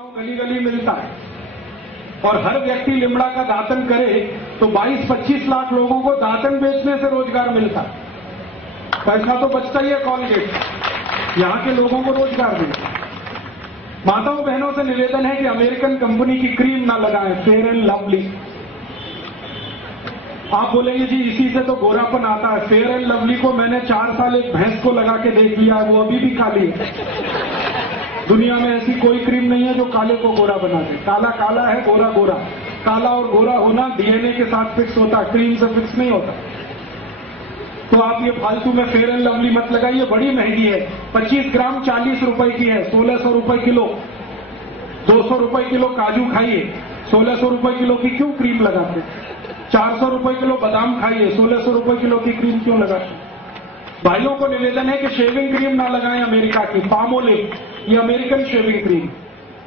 गली गली मिलता है और हर व्यक्ति लिमड़ा का दातन करे तो 22-25 लाख लोगों को दातन बेचने से रोजगार मिलता है। पैसा तो बचता ही है कॉलगेट, यहां के लोगों को रोजगार मिलता है। माताओं बहनों से निवेदन है कि अमेरिकन कंपनी की क्रीम ना लगाएं, फेयर एंड लवली। आप बोलेंगे जी इसी से तो गोरापन आता है। फेयर एंड लवली को मैंने 4 साल एक भैंस को लगा के देख लिया है, वो अभी भी काली है। दुनिया में ऐसी कोई क्रीम नहीं है जो काले को गोरा बना दे। काला काला है, गोरा गोरा। काला और गोरा होना डीएनए के साथ फिक्स होता है, क्रीम से फिक्स नहीं होता। तो आप ये फालतू में फेयर एंड लवली मत लगाइए, बड़ी महंगी है। 25 ग्राम 40 रुपए की है, 1600 रुपए किलो। 200 रुपए किलो काजू खाइए, 1600 रुपए किलो की क्यों क्रीम लगाते? 400 रुपए किलो बादाम खाइए, 1600 रुपए किलो की क्रीम क्यों लगाते? भाइयों को निवेदन है कि शेविंग क्रीम ना लगाएं अमेरिका की, पामोलिव, ये अमेरिकन शेविंग क्रीम।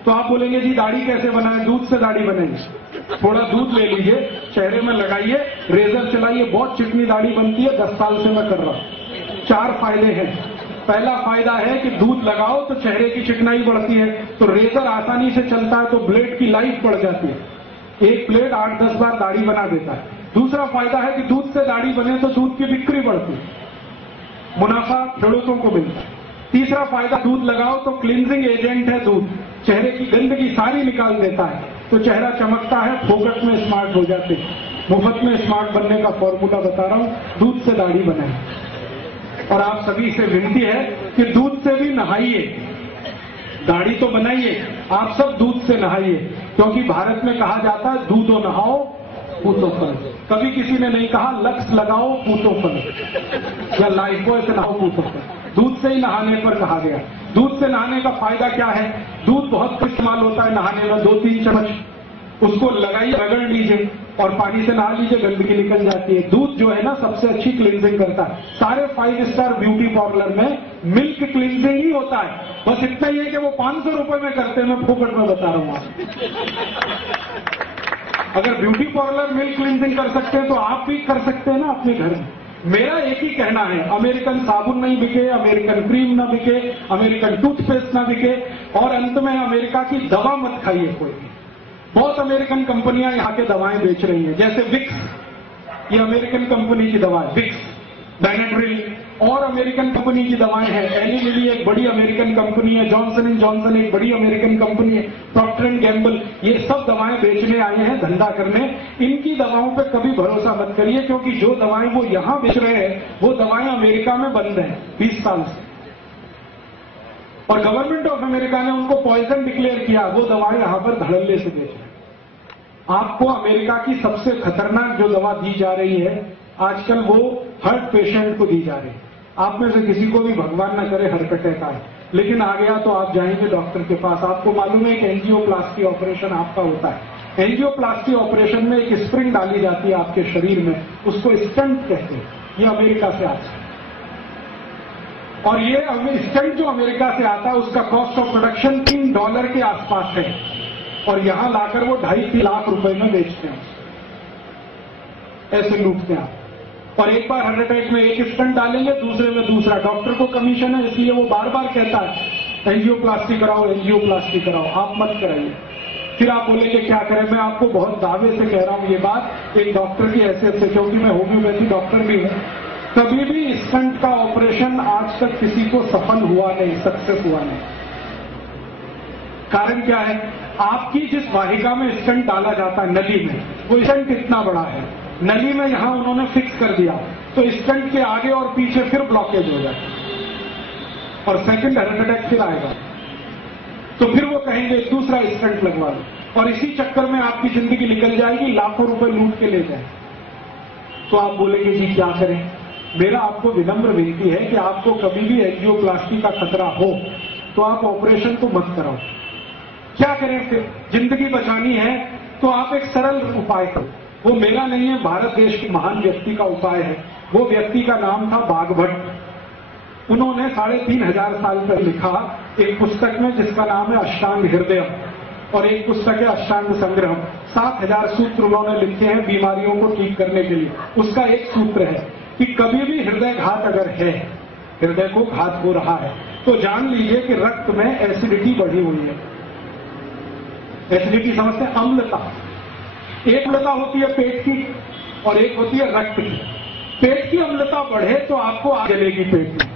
तो आप बोलेंगे जी दाढ़ी कैसे बनाएं? दूध से दाढ़ी बनेगी। थोड़ा दूध ले लीजिए, चेहरे में लगाइए, रेजर चलाइए, बहुत चिकनी दाढ़ी बनती है। 10 साल से मैं कर रहा हूं। 4 फायदे हैं। पहला फायदा है कि दूध लगाओ तो चेहरे की चिकनाई बढ़ती है, तो रेजर आसानी से चलता है, तो ब्लेड की लाइफ बढ़ जाती है। एक ब्लेड 8-10 बार दाढ़ी बना देता है। दूसरा फायदा है कि दूध से दाढ़ी बने तो दूध की बिक्री बढ़ती है, मुनाफा खेडूतों को मिलता है। तीसरा फायदा, दूध लगाओ तो क्लींजिंग एजेंट है दूध, चेहरे की गंदगी सारी निकाल देता है, तो चेहरा चमकता है, फोकट में स्मार्ट हो जाते हैं। मुफ्त में स्मार्ट बनने का फॉर्मूला बता रहा हूं, दूध से दाढ़ी बनाए। और आप सभी से विनती है कि दूध से भी नहाइए, दाढ़ी तो बनाइए, आप सब दूध से नहाइए, क्योंकि भारत में कहा जाता है दूधो नहाओ पूतो फल। कभी किसी ने नहीं कहा लक्स लगाओ पूतो फल या लाइफबॉय से नहाओ पूतो फल। दूध से ही नहाने पर कहा गया। दूध से नहाने का फायदा क्या है? दूध बहुत इस्तेमाल होता है नहाने में, 2-3 चम्मच उसको लगाइए, रगड़ लीजिए और पानी से नहा लीजिए, गंदगी निकल जाती है। दूध जो है ना सबसे अच्छी क्लींजिंग करता है। सारे 5 स्टार ब्यूटी पार्लर में मिल्क क्लींजिंग ही होता है। बस इतना ही है कि वो 500 रुपए में करते हैं, मैं फोकट में बता रहा हूं आपको। अगर ब्यूटी पार्लर मिल्क क्लींजिंग कर सकते हैं तो आप भी कर सकते हैं ना अपने घर में। मेरा एक ही कहना है, अमेरिकन साबुन नहीं बिके, अमेरिकन क्रीम ना बिके, अमेरिकन टूथपेस्ट ना बिके, और अंत में अमेरिका की दवा मत खाइए कोई भी। बहुत अमेरिकन कंपनियां यहां के दवाएं बेच रही हैं, जैसे विक्स, ये अमेरिकन कंपनी की दवा है विक्स, बेनेड्रिल, और अमेरिकन कंपनी की दवाएं हैं। एली लिली एक बड़ी अमेरिकन कंपनी है, जॉनसन एंड जॉनसन एक बड़ी अमेरिकन कंपनी है, प्रॉक्टर एंड गैम्बल, ये सब दवाएं बेचने आए हैं, धंधा करने। इनकी दवाओं पे कभी भरोसा मत करिए, क्योंकि जो दवाएं वो यहां बेच रहे हैं वो दवाएं अमेरिका में बंद हैं 20 साल से, और गवर्नमेंट ऑफ अमेरिका ने उनको पॉइजन डिक्लेयर किया। वो दवाएं यहां पर धड़ल्ले से बेच रहे हैं। आपको अमेरिका की सबसे खतरनाक जो दवा दी जा रही है आजकल, वो हार्ट पेशेंट को दी जा रही है। आप में से किसी को भी भगवान न करे हार्ट अटैक आए, लेकिन आ गया तो आप जाएंगे डॉक्टर के पास। आपको मालूम है कि एंजियोप्लास्टी ऑपरेशन आपका होता है। एंजियोप्लास्टी ऑपरेशन में एक स्प्रिंग डाली जाती है आपके शरीर में, उसको स्टंट कहते हैं। ये अमेरिका से आता है, और ये स्टंट जो अमेरिका से आता है उसका कॉस्ट ऑफ प्रोडक्शन $3 के आसपास है, और यहां लाकर वो 2.5 लाख रुपए में बेचते हैं। ऐसे लूटते हैं। और एक बार हार्ट अटैक में एक स्टंट डालेंगे, दूसरे में दूसरा। डॉक्टर को कमीशन है, इसलिए वो बार बार कहता है एंजियोप्लास्टी कराओ, एंजियोप्लास्टी कराओ। आप मत कराइए। फिर आप बोलेंगे क्या करें? मैं आपको बहुत दावे से कह रहा हूं ये बात, एक डॉक्टर की हैसियत से, क्योंकि मैं होम्योपैथी डॉक्टर भी हूं। कभी भी स्टंट का ऑपरेशन आज तक किसी को सफल हुआ नहीं, सक्सेस हुआ नहीं। कारण क्या है? आपकी जिस वाहिका में स्टंट डाला जाता है नली में, वो स्टंट इतना बड़ा है, नली में यहां उन्होंने फिक्स कर दिया, तो स्टंट के आगे और पीछे फिर ब्लॉकेज हो जाए और सेकंड हार्ट अटैक फिर आएगा। तो फिर वो कहेंगे दूसरा स्टंट लगवा लो, और इसी चक्कर में आपकी जिंदगी निकल जाएगी, लाखों रुपए लूट के ले जाए। तो आप बोलेंगे जी क्या करें? मेरा आपको विनम्र विनती है कि आपको कभी भी एंजियोप्लास्टी का खतरा हो तो आप ऑपरेशन तो मत कराओ। क्या करें फिर? जिंदगी बचानी है तो आप एक सरल उपाय करो। वो मेरा नहीं है, भारत देश के महान व्यक्ति का उपाय है। वो व्यक्ति का नाम था बागभट्ट। उन्होंने 3500 साल पहले लिखा एक पुस्तक में जिसका नाम है अष्टांग हृदय, और एक पुस्तक है अष्टांग संग्रह। 7000 सूत्र उन्होंने लिखे हैं बीमारियों को ठीक करने के लिए। उसका एक सूत्र है कि कभी भी हृदय घात अगर है, हृदय को घात हो रहा है, तो जान लीजिए कि रक्त में एसिडिटी बढ़ी हुई है। एसिडिटी समझते हैं? अम्लता। एक अम्लता होती है पेट की और एक होती है रक्त की। पेट की अम्लता बढ़े तो आपको आग जलेगी पेट में,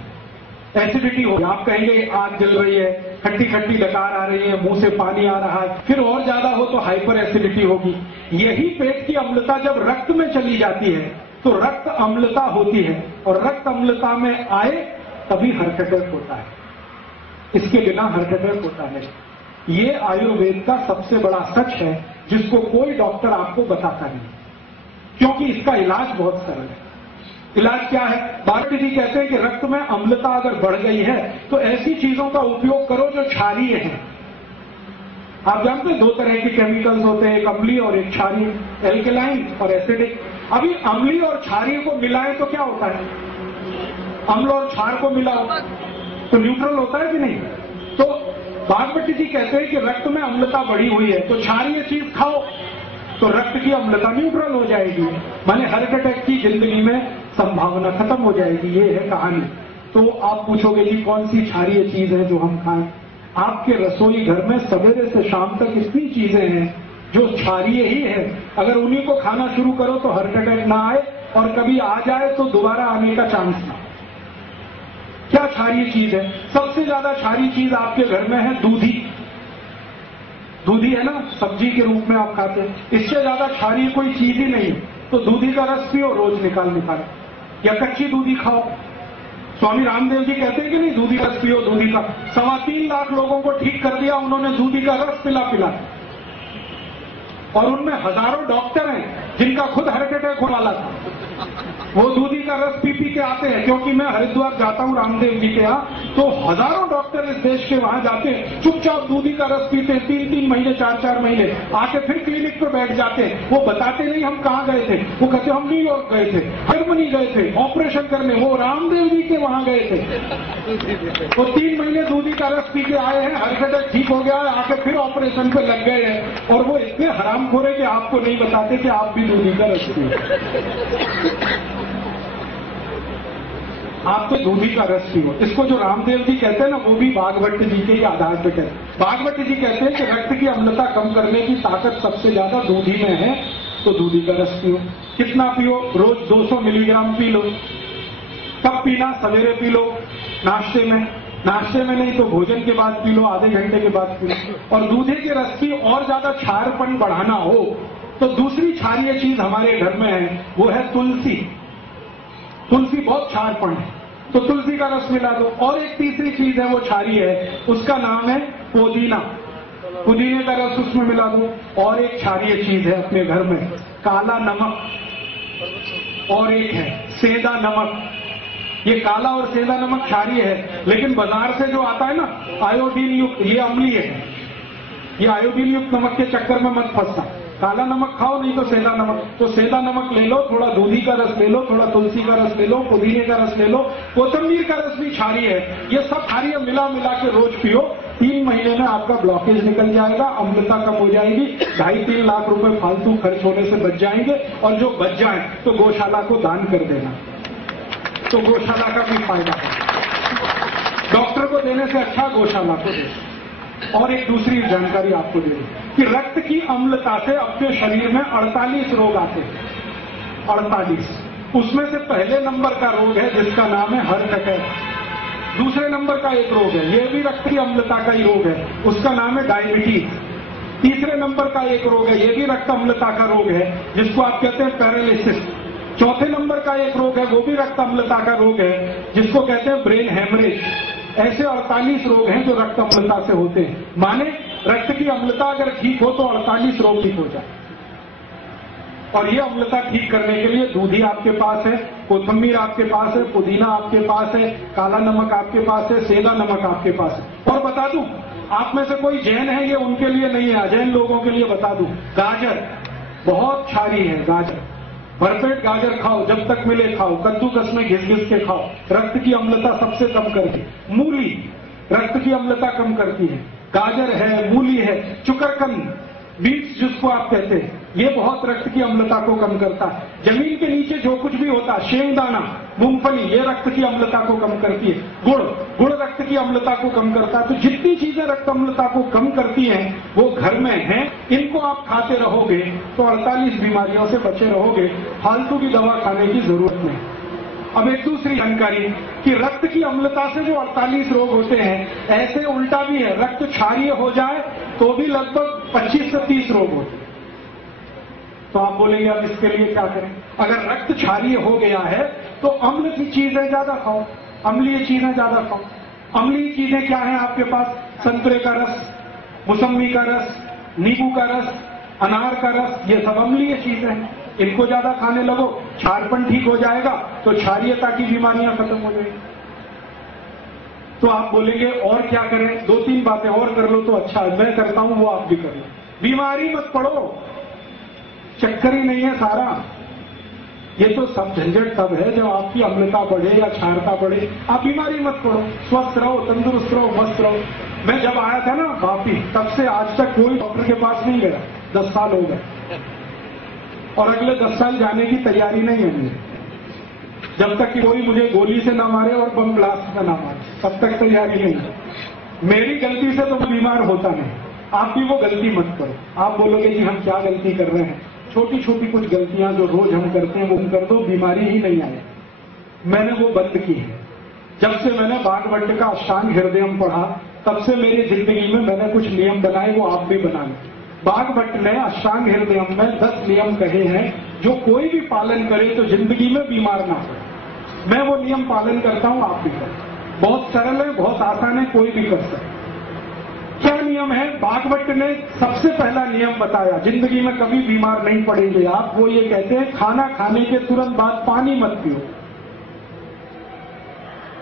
एसिडिटी होगी, आप कहेंगे आग जल रही है, खट्टी खट्टी डकार आ रही है, मुंह से पानी आ रहा है। फिर और ज्यादा हो तो हाइपर एसिडिटी होगी। यही पेट की अम्लता जब रक्त में चली जाती है तो रक्त अम्लता होती है, और रक्त अम्लता में आए तभी हार्ट अटैक होता है। इसके बिना हार्ट अटैक होता है। ये आयुर्वेद का सबसे बड़ा सच है जिसको कोई डॉक्टर आपको बताता नहीं, क्योंकि इसका इलाज बहुत सरल है। इलाज क्या है? भारती जी कहते हैं कि रक्त में अम्लता अगर बढ़ गई है तो ऐसी चीजों का उपयोग करो जो क्षारीय है। आप जानते हैं 2 तरह के केमिकल्स होते हैं, एक अम्लीय और एक क्षारीय, एल्केलाइन और एसिडिक। अभी अम्लीय और क्षारीय को मिलाएं तो क्या होता है? अम्ल और क्षार को मिलाओ तो न्यूट्रल होता है कि नहीं? तो भागवती जी कहते हैं कि रक्त में अम्लता बढ़ी हुई है तो क्षारीय चीज खाओ तो रक्त की अम्लता न्यूट्रल हो जाएगी, माने हार्ट अटैक की जिंदगी में संभावना खत्म हो जाएगी। ये है कहानी। तो आप पूछोगे जी कौन सी क्षारीय चीज है जो हम खाएं? आपके रसोई घर में सवेरे से शाम तक इतनी चीजें हैं जो क्षारीय ही है। अगर उन्हीं को खाना शुरू करो तो हार्ट अटैक ना आए, और कभी आ जाए तो दोबारा आने का चांस ना। क्या क्षारीय चीज है? सबसे ज्यादा क्षारीय चीज आपके घर में है दूधी। दूधी है ना, सब्जी के रूप में आप खाते हैं, इससे ज्यादा क्षारीय कोई चीज ही नहीं है। तो दूधी का रस पियो रोज निकाल, या कच्ची दूधी खाओ। स्वामी रामदेव जी कहते हैं कि नहीं, दूधी का रस पियो। दूधी का 3.25 लाख लोगों को ठीक कर दिया उन्होंने दूधी का रस पिला, और उनमें हजारों डॉक्टर हैं जिनका खुद हार्ट अटैक होने वाला था। वो दूधी का रस पी के आते हैं, क्योंकि मैं हरिद्वार जाता हूं रामदेव जी के यहाँ, तो हजारों डॉक्टर इस देश के वहां जाते हैं, चुपचाप दूधी का रस पीते, 3-3 महीने 4-4 महीने, आके फिर क्लिनिक पे बैठ जाते हैं। वो बताते नहीं हम कहाँ गए थे, वो कहते हम न्यूयॉर्क गए थे, जर्मनी गए थे ऑपरेशन करने, वो रामदेव जी के वहां गए थे। वो 3 महीने दूधी का रस पी के आए हैं, हार्ट अटैक ठीक हो गया है, आके फिर ऑपरेशन पे लग गए हैं। और वो इतने हरामखोर है कि आपको नहीं बताते कि आप भी दूधी का रस पिए। आप तो दूधी का रस पियो। इसको जो रामदेव जी कहते हैं ना, वो भी भागवत जी के आधार पर कहते हैं। भागवत जी कहते हैं कि रक्त की अम्लता कम करने की ताकत सबसे ज्यादा दूधी में है, तो दूधी का रस पियो। कितना पियो? रोज 200 मिलीग्राम पी लो। कब पीना? सवेरे पी लो, नाश्ते में। नाश्ते में नहीं तो भोजन के बाद पी लो, आधे घंटे के बाद पी लो। और दूधी के रस की और ज्यादा क्षारपन बढ़ाना हो तो दूसरी क्षारीय चीज हमारे घर में है, वो है तुलसी। तुलसी बहुत क्षारपन है, तो तुलसी का रस मिला दो। और एक तीसरी चीज है वो क्षारीय है, उसका नाम है पुदीना। पुदीने का रस उसमें मिला दो। और एक क्षारीय चीज है अपने घर में, काला नमक, और एक है सेंधा नमक। ये काला और सेंधा नमक क्षारीय है, लेकिन बाजार से जो आता है ना आयोडीन युक्त, ये अम्लीय है। ये आयोडीन युक्त नमक के चक्कर में मत फंसना। काला नमक खाओ, नहीं तो सेंधा नमक। तो सेंधा नमक ले लो, थोड़ा दूधी का रस ले लो, थोड़ा तुलसी का रस ले लो, पुदीने का रस ले लो, कोथिंबीर का रस भी क्षारीय है। ये सब क्षारीय मिला के रोज पियो। 3 महीने में आपका ब्लॉकेज निकल जाएगा, अम्लता कम हो जाएगी, 2.5-3 लाख रुपए फालतू खर्च होने से बच जाएंगे। और जो बच जाए तो गौशाला को दान कर देना, तो गौशाला का भी फायदा है। डॉक्टर को देने से अच्छा गौशाला को दे। और एक दूसरी जानकारी आपको दे दूं कि रक्त की अम्लता से अपने शरीर में 48 रोग आते हैं। 48। उसमें से पहले नंबर का रोग है जिसका नाम है हार्ट अटैक। दूसरे नंबर का एक रोग है, यह भी रक्त की अम्लता का ही रोग है, उसका नाम है डायबिटीज। तीसरे नंबर का एक रोग है, यह भी रक्त अम्लता का रोग है, जिसको आप कहते हैं पैरालिसिस। चौथे नंबर का एक रोग है, वो भी रक्त अम्लता का रोग है, जिसको कहते हैं ब्रेन हेमरेज। ऐसे 48 रोग हैं जो रक्त अम्लता से होते हैं। माने रक्त की अम्लता अगर ठीक हो तो 48 रोग ठीक हो जाए। और ये अम्लता ठीक करने के लिए दूधी आपके पास है, कोथिंबीर आपके पास है, पुदीना आपके पास है, काला नमक आपके पास है, सेंधा नमक आपके पास है। और बता दूं, आप में से कोई जैन है, ये उनके लिए नहीं है, अजैन लोगों के लिए बता दूं, गाजर बहुत क्षारीय है। गाजर, भरपेट गाजर खाओ, जब तक मिले खाओ, कद्दूकस में घिस घिस के खाओ, रक्त की अम्लता सबसे कम करती। मूली रक्त की अम्लता कम करती है। गाजर है, मूली है, चुकरकंद, बीन्स जिसको आप कहते हैं, ये बहुत रक्त की अम्लता को कम करता है। जमीन के नीचे जो कुछ भी होता है, शेंगदाना, मूंगफली, ये रक्त की अम्लता को कम करती है। गुड़ रक्त की अम्लता को कम करता है। तो जितनी चीजें रक्त अम्लता को कम करती हैं वो घर में हैं। इनको आप खाते रहोगे तो 48 बीमारियों से बचे रहोगे, फालतू की दवा खाने की जरूरत नहीं। अब एक दूसरी जानकारी कि रक्त की अम्लता से जो 48 रोग होते हैं, ऐसे उल्टा भी है, रक्त क्षारीय हो जाए तो भी लगभग 25 से 30 रोग होते हैं। तो आप बोलेंगे अब इसके लिए क्या करें? अगर रक्त क्षारीय हो गया है तो अम्ल की चीजें ज्यादा खाओ, अम्लीय चीजें ज्यादा खाओ। अम्लीय चीजें क्या है आपके पास? संतरे का रस, मौसम्बी का रस, नींबू का रस, अनार का रस, ये सब अम्लीय चीजें हैं। इनको ज्यादा खाने लगो, क्षारपन ठीक हो जाएगा तो क्षारीयता की बीमारियां खत्म हो जाएगी। तो आप बोलेंगे और क्या करें? 2-3 बातें और कर लो तो अच्छा है, मैं करता हूं वो आप भी कर लो। बीमारी मत पड़ो, चक्कर ही नहीं है सारा। ये तो सब झंझट तब है जब आपकी अम्लता बढ़े या क्षारता बढ़े। आप बीमारी मत पड़ो, स्वस्थ रहो, तंदुरुस्त रहो, मस्त रहो। मैं जब आया था ना वापी, तब से आज तक कोई डॉक्टर के पास नहीं गया, 10 साल हो गए, और अगले 10 साल जाने की तैयारी नहीं है मुझे, जब तक कि कोई मुझे गोली से ना मारे और बम ब्लास्ट में ना मारे, तब तक तैयारी नहीं है। मेरी गलती से तो मैं बीमार होता नहीं। आप भी वो गलती मत करो। आप बोलोगे जी हम क्या गलती कर रहे हैं? छोटी छोटी कुछ गलतियां जो रोज हम करते हैं वो हम कर दो, बीमारी ही नहीं आए। मैंने वो बंद की है। जब से मैंने भागवत का अष्टांग हृदयम पढ़ा, तब से मेरी जिंदगी में मैंने कुछ नियम बनाए, वो आप भी बना लें। भागवत ने अष्टांग हृदयम में 10 नियम कहे हैं जो कोई भी पालन करे तो जिंदगी में बीमार ना हो। मैं वो नियम पालन करता हूं, आप भी करें। बहुत सरल है, बहुत आसान है, कोई भी कर सकता। क्या नियम है? भागवत ने सबसे पहला नियम बताया, जिंदगी में कभी बीमार नहीं पड़ेंगे आप। वो ये कहते हैं खाना खाने के तुरंत बाद पानी मत पियो।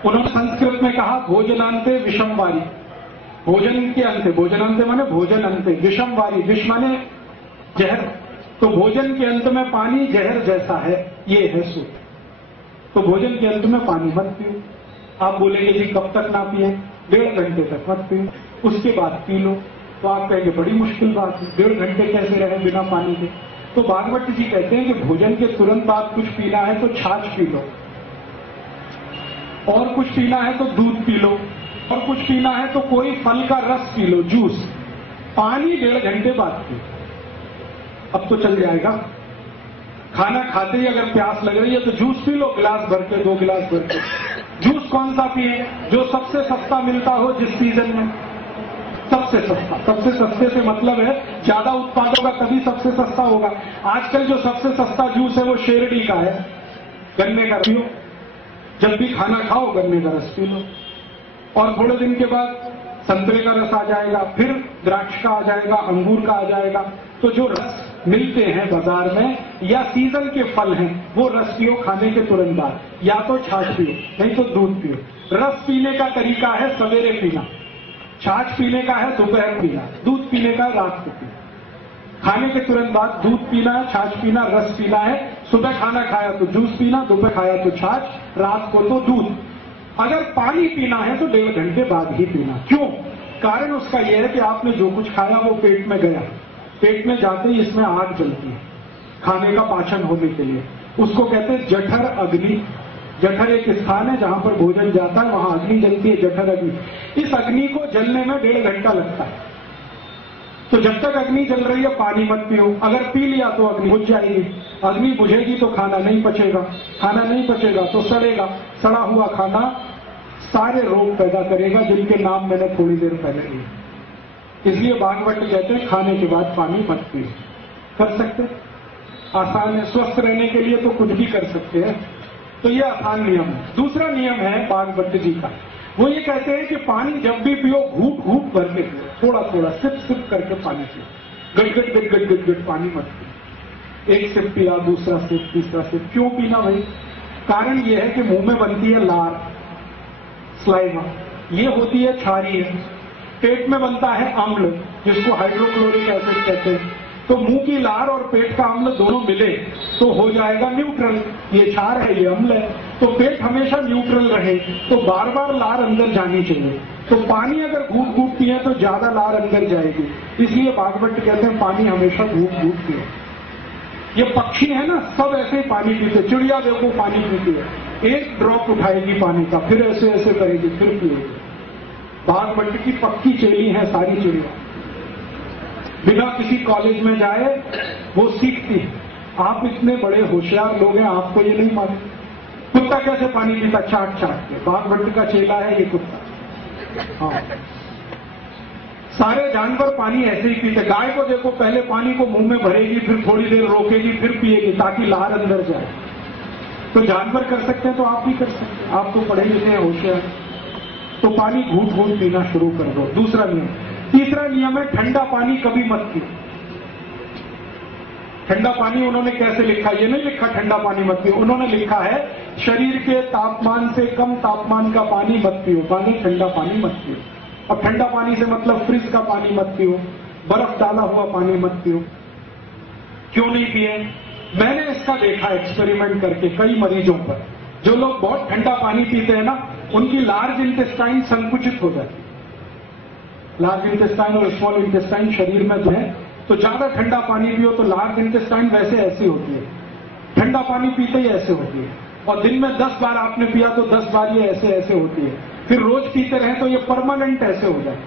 उन्होंने संस्कृत में कहा भोजनांते विषमवारी, भोजन के अंत, भोजनांते माने भोजन अंते, विषमवारी, विष माने जहर। तो भोजन के अंत में पानी जहर जैसा है, ये है सूत्र। तो भोजन के अंत में पानी मत पियो। आप बोलेंगे जी कब तक ना पिए? 1.5 घंटे तक मत पियो, उसके बाद पी लो। तो आप कहेंगे बड़ी मुश्किल बात है, 1.5 घंटे कैसे रहे बिना पानी के? तो भागवत जी कहते हैं कि भोजन के तुरंत बाद कुछ पीना है तो छाछ पी लो, और कुछ पीना है तो दूध पी लो, और कुछ पीना है तो कोई फल का रस पी लो, जूस। पानी 1.5 घंटे बाद पियो। अब तो चल जाएगा। खाना खाते ही अगर प्यास लग रही है तो जूस पी लो, गिलास भर के, 2 गिलास भर के। जूस कौन सा पिए? जो सबसे सस्ता मिलता हो जिस सीजन में, सबसे सस्ता। सबसे सस्ते से मतलब है ज्यादा उत्पाद होगा तभी सबसे सस्ता होगा। आजकल जो सबसे सस्ता जूस है वो शेरडी का है, गन्ने का पियो। जब भी खाना खाओ गन्ने का रस पी लो, और थोड़े दिन के बाद संतरे का रस आ जाएगा, फिर द्राक्ष का आ जाएगा, अंगूर का आ जाएगा। तो जो रस मिलते हैं बाजार में या सीजन के फल हैं, वो रस पियो खाने के तुरंत बाद। या तो छाछ पियो, नहीं तो दूध पियो। रस पीने का तरीका है सवेरे पीना, छाछ पीने का है दोपहर पीना, दूध पीने का रात को पीना। खाने के तुरंत बाद दूध पीना है, छाछ पीना, रस पीना है। सुबह खाना खाया तो जूस पीना, दोपहर खाया तो छाछ, रात को तो दूध। अगर पानी पीना है तो 1.5 घंटे बाद ही पीना। क्यों? कारण उसका यह है कि आपने जो कुछ खाया वो पेट में गया, पेट में जाते ही इसमें आग जलती है खाने का पाचन होने के लिए। उसको कहते हैं जठर अग्नि। जठर एक स्थान है जहां पर भोजन जाता है, वहां अग्नि जलती है, जठर अग्नि। इस अग्नि को जलने में 1.5 घंटा लगता है। तो जब तक अग्नि जल रही है पानी मत पियो। अगर पी लिया तो अग्नि बुझ जाएगी, अग्नि बुझेगी तो खाना नहीं पचेगा, खाना नहीं पचेगा तो सड़ेगा। सड़ा हुआ खाना सारे रोग पैदा करेगा जिनके नाम मैंने थोड़ी देर पहले लिए। इसलिए भागवत कहते हैं खाने के बाद पानी मत पियो। कर सकते, आसान है। स्वस्थ रहने के लिए तो कुछ भी कर सकते हैं। तो ये आसान नियम है। दूसरा नियम है भागवत जी का, वो ये कहते हैं कि पानी जब भी पियो घूट घूट भर के पियो, थोड़ा थोड़ा सिप सिप करके पानी पियो। गट गट गट गट गट गट पानी मत पियो। एक सिप पिया, दूसरा सिप, तीसरा सिप। क्यों पीना भाई? कारण ये है कि मुंह में बनती है लार, स्लाइवा, ये होती है क्षारीय। पेट में बनता है अम्ल जिसको हाइड्रोक्लोरिक एसिड कहते हैं। तो मुंह की लार और पेट का अम्ल दोनों मिले तो हो जाएगा न्यूट्रल। ये क्षार है, ये अम्ल है। तो पेट हमेशा न्यूट्रल रहे तो बार बार लार अंदर जानी चाहिए। तो पानी अगर घूट घूट पिए तो ज्यादा लार अंदर जाएगी। इसलिए भागवत कहते हैं पानी हमेशा घूट घूट पिए। ये पक्षी है ना, सब ऐसे ही पानी पीते। चिड़िया देखो पानी पीती है, एक ड्रॉप उठाएगी पानी का, फिर ऐसे ऐसे करेगी, फिर पिएगी। बाघ की पक्की चेली है सारी चिड़िया, बिना किसी कॉलेज में जाए वो सीखती है। आप इतने बड़े होशियार लोग हैं, आपको ये नहीं मालूम कुत्ता कैसे पानी पीता? चाट चाट के। बाघ का चेला है ये कुत्ता। हाँ, सारे जानवर पानी ऐसे ही पीते। गाय को देखो, पहले पानी को मुंह में भरेगी, फिर थोड़ी देर रोकेगी, फिर पिएगी ताकि लार अंदर जाए। तो जानवर कर सकते हैं तो आप भी कर सकते हैं। आप तो पढ़े लिखे हैं, होशियार। तो पानी घूट घूट पीना शुरू कर दो। दूसरा नियम। तीसरा नियम है ठंडा पानी कभी मत पियो। ठंडा पानी उन्होंने कैसे लिखा? ये नहीं लिखा ठंडा पानी मत पियो, उन्होंने लिखा है शरीर के तापमान से कम तापमान का पानी मत पियो, माने ठंडा पानी मत पियो। अब ठंडा पानी से मतलब फ्रिज का पानी मत पियो, बर्फ डाला हुआ पानी मत पियो। क्यों नहीं पिए? मैंने इसका देखा एक्सपेरिमेंट करके कई मरीजों पर। जो लोग बहुत ठंडा पानी पीते हैं ना, उनकी लार्ज इंटेस्टाइन संकुचित हो जाती है। लार्ज इंटेस्टाइन और स्मॉल इंटेस्टाइन शरीर में जो है, तो ज्यादा ठंडा पानी पियो तो लार्ज इंटेस्टाइन वैसे ऐसी होती है, ठंडा पानी पीते ही ऐसे होती है। और दिन में 10 बार आपने पिया तो 10 बार ये ऐसे ऐसे होती है। फिर रोज पीते रहे तो ये परमानेंट ऐसे हो जाए।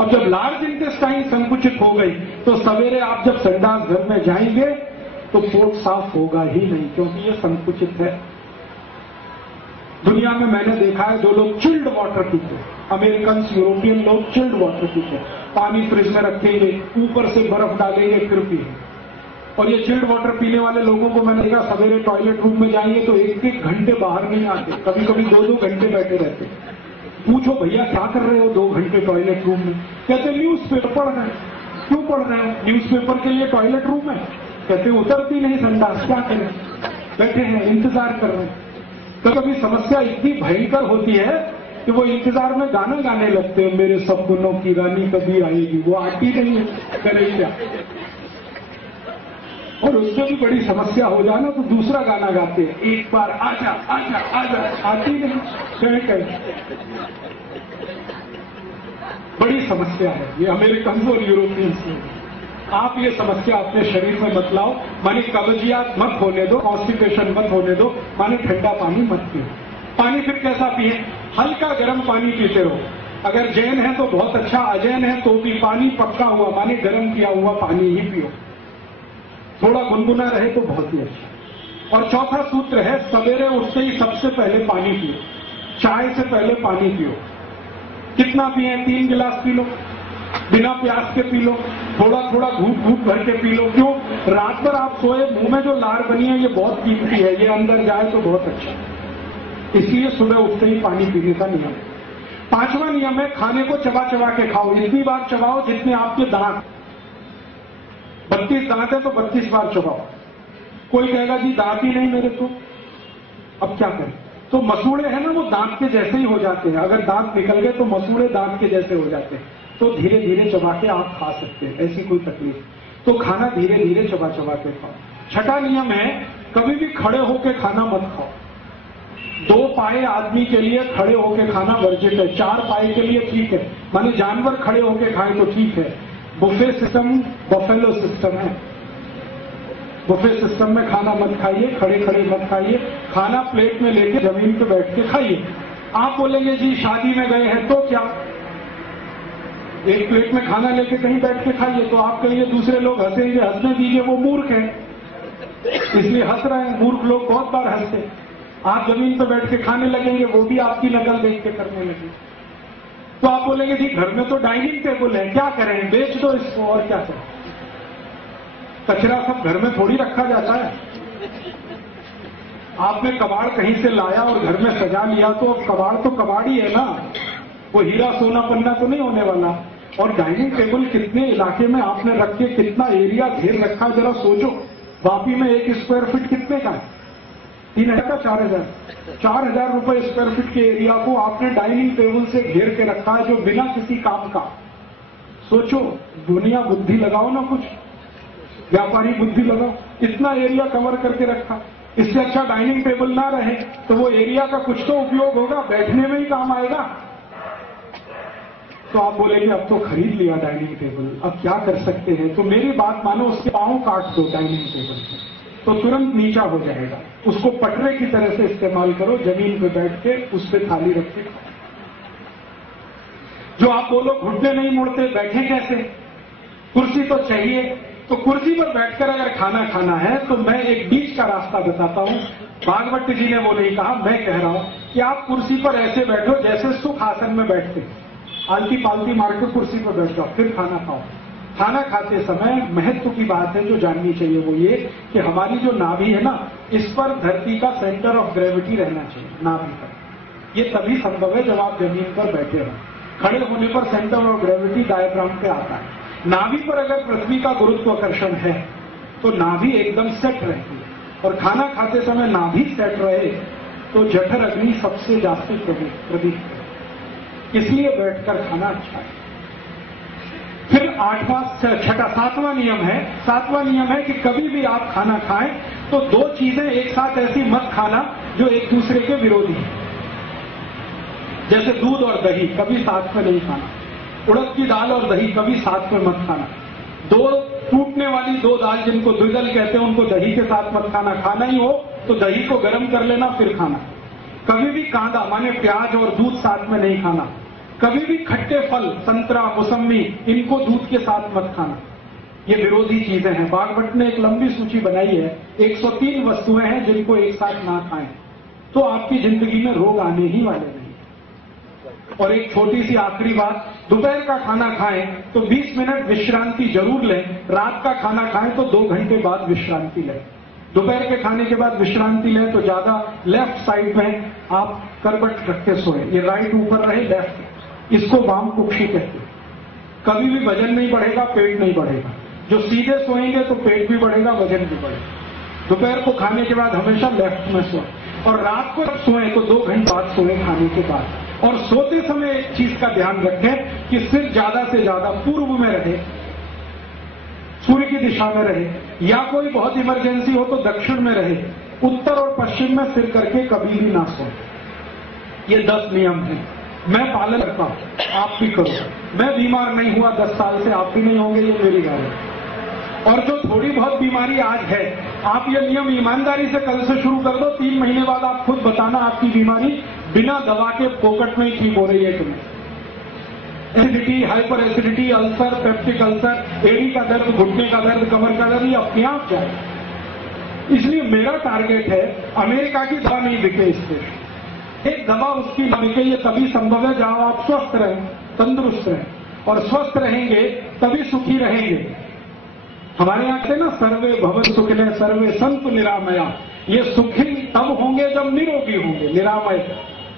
अब जब लार्ज इंटेस्टाइन संकुचित हो गई तो सवेरे आप जब संडास घर में जाएंगे तो पोट साफ होगा ही नहीं, क्योंकि ये संकुचित है। दुनिया में मैंने देखा है जो लोग चिल्ड वाटर पीते हैं, अमेरिकन यूरोपियन लोग चिल्ड वाटर पीते हैं, पानी फ्रिज में रखेंगे, ऊपर से बर्फ डालेंगे, फिर पिएंगे। और ये चिल्ड वाटर पीने वाले लोगों को मैंने देखा सवेरे टॉयलेट रूम में जाएंगे तो 1-1 घंटे बाहर नहीं आते, कभी कभी 2-2 घंटे बैठे रहते। पूछो भैया क्या कर रहे हो 2 घंटे टॉयलेट रूम में? कहते न्यूज़पेपर पढ़ रहे हैं। क्यों पढ़ रहे हैं? न्यूज़पेपर के लिए टॉयलेट रूम है? कहते उतरती नहीं संडास, क्या करें, बैठे हैं इंतजार कर रहे हैं। तो कभी समस्या इतनी भयंकर होती है कि वो इंतजार में गाना गाने लगते हैं, मेरे सपनों की रानी कभी आएगी, वो आती नहीं है, करे क्या। और उससे भी बड़ी समस्या हो जाए ना तो दूसरा गाना गाते हैं, एक बार आजा आजा आजा, आती नहीं, कहे बड़ी समस्या है ये अमेरिकन और यूरोपियंस में। आप ये समस्या अपने शरीर में मत लाओ, माने कब्जियात मत होने दो, कॉन्स्टिपेशन मत होने दो, माने ठंडा पानी मत पियो। पानी फिर कैसा पिए? हल्का गर्म पानी पीते रहो। अगर जैन है तो बहुत अच्छा, अजैन है तो भी पानी पक्का हुआ माने गर्म किया हुआ पानी ही पियो। थोड़ा गुनगुना रहे तो बहुत ही अच्छा। और चौथा सूत्र है सवेरे उठते ही सबसे पहले पानी पियो, चाय से पहले पानी पियो। कितना पिए? 3 गिलास पी लो, बिना प्यास के पी लो, थोड़ा थोड़ा घूट घूट भर के पी लो। क्यों? रात भर आप सोए, मुंह में जो लार बनी है ये बहुत कीमती है, ये अंदर जाए तो बहुत अच्छा। इसलिए सुबह उठते ही पानी पीने का नियम। 5वां नियम है खाने को चबा चबा के खाओ। इतनी बार चबाओ जितने आपके दांत, 32 दांत है तो 32 बार चबाओ। कोई कहेगा जी दांत ही नहीं मेरे को, अब क्या करें? तो मसूड़े हैं ना, वो दांत के जैसे ही हो जाते हैं। अगर दांत निकल गए तो मसूड़े दांत के जैसे हो जाते हैं, तो धीरे धीरे चबा के आप खा सकते हैं, ऐसी कोई तकलीफ। तो खाना धीरे धीरे चबा चबा के खाओ। 6वां नियम है कभी भी खड़े होकर खाना मत खाओ। 2 पाए आदमी के लिए खड़े होकर खाना वर्जित है, 4 पाए के लिए ठीक है, माने जानवर खड़े होकर खाए तो ठीक है। बुफे सिस्टम बफेलो सिस्टम है। बुफे सिस्टम में खाना मत खाइए, खड़े खड़े मत खाइए, खाना प्लेट में लेके जमीन पे बैठ के खाइए। आप बोलेंगे जी शादी में गए हैं तो क्या, एक प्लेट में खाना लेके कहीं बैठ के खाइए, तो आप कहिए दूसरे लोग हंसेंगे, हंसने दीजिए, वो मूर्ख है इसलिए हंस रहे हैं। मूर्ख लोग बहुत बार हंसते। आप जमीन पे बैठ के खाने लगेंगे, वो भी आपकी नकल देख के करने लगे। तो आप बोलेंगे जी घर में तो डाइनिंग टेबल है, क्या करें, बेच दो इसको, और क्या करें। कचरा सब घर में थोड़ी रखा जाता है। आपने कबाड़ कहीं से लाया और घर में सजा लिया तो अब कबाड़ तो कबाड़ ही है ना, वो हीरा सोना पन्ना तो नहीं होने वाला। और डाइनिंग टेबल कितने इलाके में आपने रख के कितना एरिया घेर रखा, जरा सोचो। वापी में 1 स्क्वायर फीट कितने का है? 3000 का 4000 रुपए स्क्वायर फीट के एरिया को आपने डाइनिंग टेबल से घेर के रखा है, जो बिना किसी काम का। सोचो, दुनिया बुद्धि लगाओ ना, कुछ व्यापारी बुद्धि लगाओ, इतना एरिया कवर करके रखा। इससे अच्छा डाइनिंग टेबल ना रहे तो वो एरिया का कुछ तो उपयोग होगा, बैठने में ही काम आएगा। तो आप बोले कि अब तो खरीद लिया डाइनिंग टेबल, अब क्या कर सकते हैं? तो मेरी बात मानो, उसके पांव काट दो डाइनिंग टेबल से तो तुरंत नीचा हो जाएगा। उसको पटरे की तरह से इस्तेमाल करो, जमीन पे बैठ के उस पे थाली रख के खाओ। जो आप बोलो घुटने नहीं मुड़ते, बैठे कैसे? कुर्सी तो चाहिए। तो कुर्सी पर बैठकर अगर खाना खाना है तो मैं एक बीच का रास्ता बताता हूं। भागवत जी ने वो नहीं कहा, मैं कह रहा हूं कि आप कुर्सी पर ऐसे बैठो जैसे सुख आसन में बैठते, आलती पालती मार के कुर्सी पर बैठ जाओ, फिर खाना खाओ। खाना खाते समय महत्व की बात है जो जाननी चाहिए, वो ये कि हमारी जो नाभि है ना, इस पर धरती का सेंटर ऑफ ग्रेविटी रहना चाहिए, नाभि पर। ये तभी संभव है जब आप जमीन पर बैठे हो। खड़े होने पर सेंटर ऑफ ग्रेविटी डायग्राम पे आता है। नाभि पर अगर पृथ्वी का गुरुत्वाकर्षण है तो नाभि एकदम सेट रहती है, और खाना खाते समय नाभि सेट रहे तो जठर अग्नि सबसे जास्ती प्रदीप है। इसलिए बैठकर खाना अच्छा है। फिर सातवां नियम है। सातवां नियम है कि कभी भी आप खाना खाएं तो दो चीजें एक साथ ऐसी मत खाना जो एक दूसरे के विरोधी हैं। जैसे दूध और दही कभी साथ में नहीं खाना, उड़द की दाल और दही कभी साथ में मत खाना, दो टूटने वाली दो दाल जिनको द्विदल कहते हैं उनको दही के साथ मत खाना। खाना ही हो तो दही को गर्म कर लेना फिर खाना। कभी भी कांदा माने प्याज और दूध साथ में नहीं खाना। कभी भी खट्टे फल संतरा मौसमी इनको दूध के साथ मत खाना। ये विरोधी चीजें हैं। भागवत ने एक लंबी सूची बनाई है, 103 वस्तुएं हैं जिनको एक साथ ना खाएं तो आपकी जिंदगी में रोग आने ही वाले नहीं। और एक छोटी सी आखिरी बात, दोपहर का खाना खाएं तो 20 मिनट विश्रांति जरूर लें। रात का खाना खाएं तो 2 घंटे बाद विश्रांति लें। दोपहर के खाने के बाद विश्रांति लें तो ज्यादा लेफ्ट साइड में आप करवट रख के सोएं। ये राइट ऊपर रहे, लेफ्ट, इसको वाम कुक्षी कहते हैं। कभी भी वजन नहीं बढ़ेगा, पेट नहीं बढ़ेगा। जो सीधे सोएंगे तो पेट भी बढ़ेगा, वजन भी बढ़ेगा। दोपहर को खाने के बाद हमेशा लेफ्ट में सोएं, और रात को जब सोएं तो 2 घंटे बाद सोएं खाने के बाद। और सोते समय एक चीज का ध्यान रखें कि सिर ज्यादा से ज्यादा पूर्व में रहे, सूर्य की दिशा में रहे, या कोई बहुत इमरजेंसी हो तो दक्षिण में रहे। उत्तर और पश्चिम में सिर करके कभी भी ना सोए। ये 10 नियम हैं, मैं पालन करता हूं, आप भी करो। मैं बीमार नहीं हुआ 10 साल से, आप भी नहीं होंगे, ये मेरी गाय है। और जो थोड़ी बहुत बीमारी आज है, आप ये नियम ईमानदारी से कल से शुरू कर दो। 3 महीने बाद आप खुद बताना आपकी बीमारी बिना दवा के फोकट में ही ठीक हो रही है कि नहीं। Acidity, hyper acidity, ulcer, peptic ulcer, एड़ी का दर्द, घुटने का दर्द, कमर का दर्द, ये अपने आप जाए। इसलिए मेरा टारगेट है अमेरिका की दवा नहीं बिके इस देश। एक दवा उसकी न बिके, ये तभी संभव है जहां आप स्वस्थ रहें, तंदुरुस्त रहें, और स्वस्थ रहेंगे तभी सुखी रहेंगे। हमारे यहाँ से ना, सर्वे भवन सुखिनः सर्वे संतु निरामया। ये सुखी तब होंगे जब निरोगी होंगे। निरामय,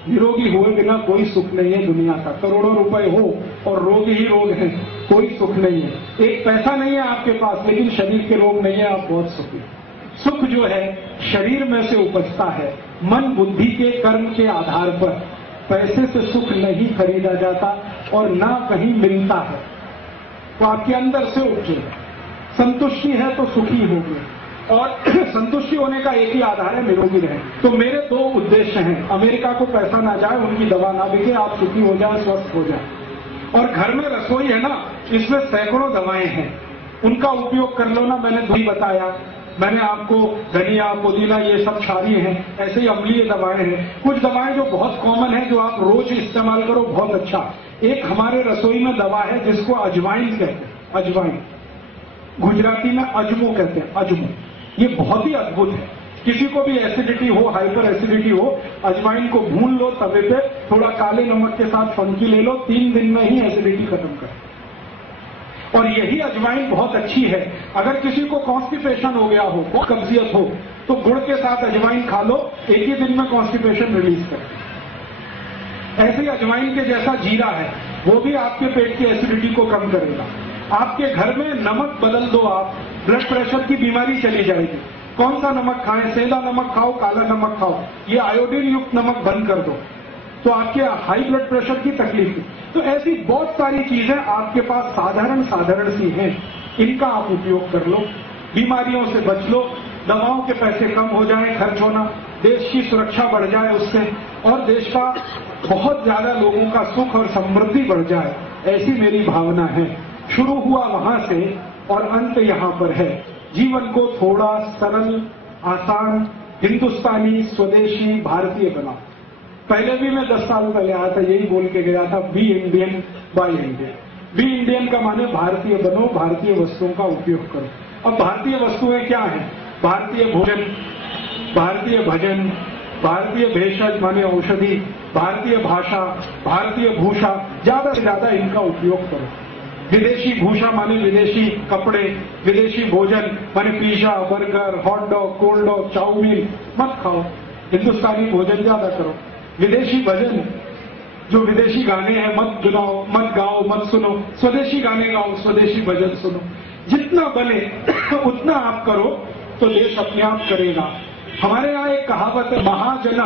निरोगी हुए बिना कोई सुख नहीं है दुनिया का। करोड़ों रुपए हो और रोग ही रोग है, कोई सुख नहीं है। एक पैसा नहीं है आपके पास लेकिन शरीर के रोग नहीं है, आप बहुत सुखी। सुख जो है शरीर में से उपजता है, मन बुद्धि के कर्म के आधार पर। पैसे से सुख नहीं खरीदा जाता और ना कहीं मिलता है, तो आपके अंदर से उपजेगा। संतुष्टि है तो सुखी होगी, और संतुष्टि होने का एक ही आधार है, निरोगी रहे। तो मेरे 2 उद्देश्य हैं। अमेरिका को पैसा ना जाए, उनकी दवा ना बिके, आप सुखी हो जाए, स्वस्थ हो जाए। और घर में रसोई है ना, इसमें सैकड़ों दवाएं हैं, उनका उपयोग कर लो ना। मैंने दही बताया, मैंने आपको धनिया, पुदीना, ये सब क्षारीय हैं। ऐसे ही अम्लीय दवाएं हैं। कुछ दवाएं जो बहुत कॉमन है, जो आप रोज इस्तेमाल करो, बहुत अच्छा। एक हमारे रसोई में दवा है जिसको अजवाइन कहते हैं। अजवाइन, गुजराती में अजमो कहते हैं, अजमो। ये बहुत ही अद्भुत है। किसी को भी एसिडिटी हो, हाइपर एसिडिटी हो, अजवाइन को भून लो तवे पे, थोड़ा काले नमक के साथ फंकी ले लो, 3 दिन में ही एसिडिटी खत्म कर। और यही अजवाइन बहुत अच्छी है। अगर किसी को कॉन्स्टिपेशन हो गया हो, बहुत कब्जियत हो, तो गुड़ के साथ अजवाइन खा लो, एक ही दिन में कॉन्स्टिपेशन रिलीज कर। ऐसे ही अजवाइन के जैसा जीरा है, वो भी आपके पेट की एसिडिटी को कम करेगा। आपके घर में नमक बदल दो आप, ब्लड प्रेशर की बीमारी चली जाएगी। कौन सा नमक खाएं? सेंधा नमक खाओ, काला नमक खाओ, ये आयोडीन युक्त नमक बंद कर दो तो आपके हाई ब्लड प्रेशर की तकलीफ है। तो ऐसी बहुत सारी चीजें आपके पास साधारण सी हैं, इनका आप उपयोग कर लो, बीमारियों से बच लो। दवाओं के पैसे कम हो जाए खर्च होना, देश की सुरक्षा बढ़ जाए उससे, और देश का बहुत ज्यादा लोगों का सुख और समृद्धि बढ़ जाए, ऐसी मेरी भावना है। शुरू हुआ वहां से और अंत यहां पर है। जीवन को थोड़ा सरल, आसान, हिंदुस्तानी, स्वदेशी, भारतीय बना। पहले भी मैं 10 साल पहले आया था, यही बोल के गया था, be Indian buy Indian. Be Indian का माने भारतीय बनो, भारतीय वस्तुओं का उपयोग करो। अब भारतीय वस्तुएं क्या हैं? भारतीय भोजन, भारतीय भजन, भारतीय भेषज माने औषधि, भारतीय भाषा, भारतीय भूषा, ज्यादा से ज्यादा इनका उपयोग करो। विदेशी भूषा माने विदेशी कपड़े, विदेशी भोजन माने pizza, burger, hot dog, cold dog, chow mein मत खाओ, हिंदुस्तानी भोजन ज्यादा करो। विदेशी भजन, जो विदेशी गाने हैं मत गुनाओ, मत गाओ, मत सुनो, स्वदेशी गाने गाओ, स्वदेशी भजन सुनो। जितना बने उतना आप करो तो देश अपने आप करेगा। हमारे यहाँ एक कहावत है, महाजन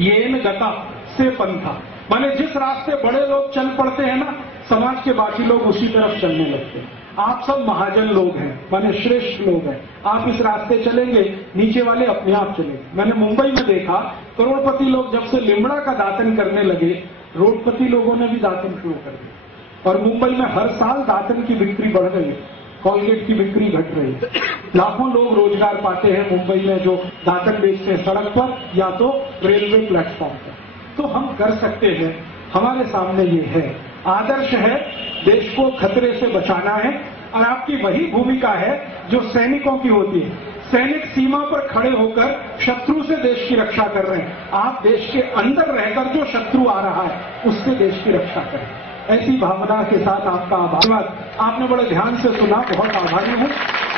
येन गता से पंथा, माने जिस रास्ते बड़े लोग चल पड़ते हैं ना, समाज के बाकी लोग उसी तरफ चलने लगते हैं। आप सब महाजन लोग हैं, माने श्रेष्ठ लोग हैं। आप इस रास्ते चलेंगे, नीचे वाले अपने आप चलेंगे। मैंने मुंबई में देखा, करोड़पति लोग जब से लिमड़ा का दातन करने लगे, रोडपति लोगों ने भी दातन शुरू कर दिया। और मुंबई में हर साल दातन की बिक्री बढ़ रही है, कॉलगेट की बिक्री घट रही है। लाखों लोग रोजगार पाते हैं मुंबई में, जो दातन बेचते हैं सड़क पर या तो रेलवे प्लेटफॉर्म पर। तो हम कर सकते हैं, हमारे सामने ये है, आदर्श है, देश को खतरे से बचाना है। और आपकी वही भूमिका है जो सैनिकों की होती है। सैनिक सीमा पर खड़े होकर शत्रु से देश की रक्षा कर रहे हैं, आप देश के अंदर रहकर जो शत्रु आ रहा है उससे देश की रक्षा करें। ऐसी भावना के साथ आपका आभार। आपने बड़े ध्यान से सुना, बहुत आभारी हूँ।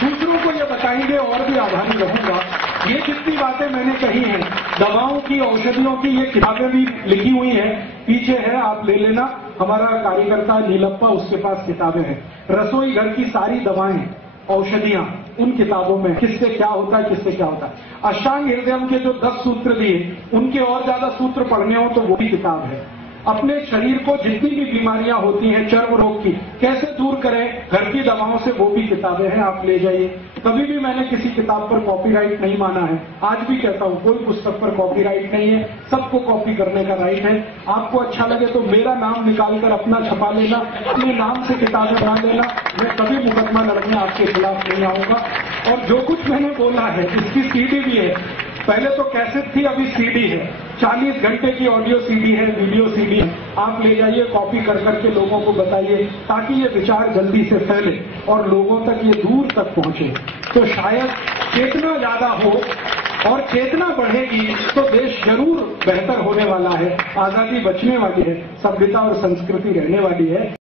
दूसरों को ये बताएंगे और भी आभारी रहूंगा। ये जितनी बातें मैंने कही हैं, दवाओं की, औषधियों की, ये किताबें भी लिखी हुई हैं, पीछे है, आप ले लेना। हमारा कार्यकर्ता नीलप्पा, उसके पास किताबें हैं। रसोई घर की सारी दवाएं, औषधियां उन किताबों में, किससे क्या होता है, किससे क्या होता है। अष्टांग हृदयम के जो 10 सूत्र दिए, उनके और ज्यादा सूत्र पढ़ने हो तो वो भी किताब है। अपने शरीर को जितनी भी बीमारियां होती हैं, चर्म रोग की, कैसे दूर करें घर की दवाओं से, वो भी किताबें हैं, आप ले जाइए। कभी भी मैंने किसी किताब पर कॉपीराइट नहीं माना है, आज भी कहता हूं कोई पुस्तक पर कॉपीराइट नहीं है, सबको कॉपी करने का राइट है। आपको अच्छा लगे तो मेरा नाम निकालकर अपना छपा लेना, अपने नाम से किताबें बना लेना। मैं कभी मुकदमा लड़ने आपके खिलाफ नहीं आऊंगा। और जो कुछ मैंने बोला है, इसकी सीडी भी है, पहले तो कैसेट थी, अभी सीडी है, 40 घंटे की ऑडियो सीडी है, वीडियो सीडी है। आप ले जाइए, कॉपी कर करके लोगों को बताइए, ताकि ये विचार जल्दी से फैले और लोगों तक ये दूर तक पहुंचे। तो शायद चेतना ज्यादा हो और चेतना बढ़ेगी तो देश जरूर बेहतर होने वाला है, आजादी बचने वाली है, सभ्यता और संस्कृति रहने वाली है।